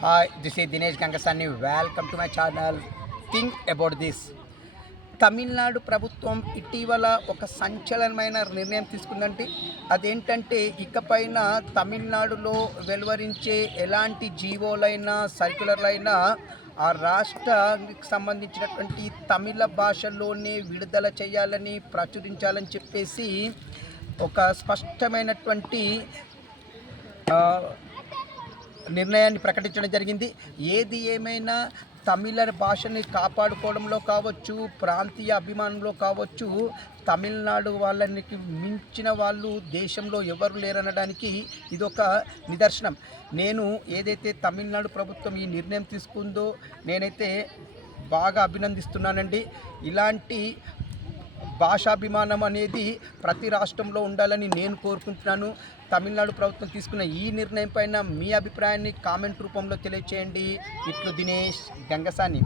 Hi this ఈ Dinesh Gangasani welcome to my channel think about this Tamil Nadu ప్రభుత్వం ఇటీవల ఒక సంచలనమైన నిర్ణయం తీసుకుందంటే అదేంటంటే ఇకపైన తమిళనాడులో వెలువరించే ఎలాంటి జీవోలైనా సర్క్యులర్లైనా ఆ రాష్ట్రానికి సంబంధించినటువంటి తమిళ భాషలోనే విడుదల చేయాలని ప్రచురించాలని చెప్పేసి ఒక స్పష్టమైనటువంటి నిర్ణయాన్ని ప్రకటించడం జరిగింది. ఏది ఏమైనా తమిళ భాషని కాపాడుకోవడంలో కావచ్చు ప్రాంతీయ అభిమానంలో కావచ్చు తమిళనాడు వాళ్ళనికి మించిన వాళ్ళు దేశంలో ఎవరు లేరనడానికి ఇదొక నిదర్శనం. నేను ఏదైతే తమిళనాడు ప్రభుత్వం ఈ నిర్ణయం తీసుకుందో నేనైతే బాగా అభినందిస్తున్నానండి. ఇలాంటి భాషాభిమానం అనేది ప్రతి రాష్ట్రంలో ఉండాలని నేను కోరుకుంటున్నాను. తమిళనాడు ప్రభుత్వం తీసుకున్న ఈ నిర్ణయం పైన మీ అభిప్రాయాన్ని కామెంట్ రూపంలో తెలియచేయండి. ఇట్లు దినేష్ గంగసాని.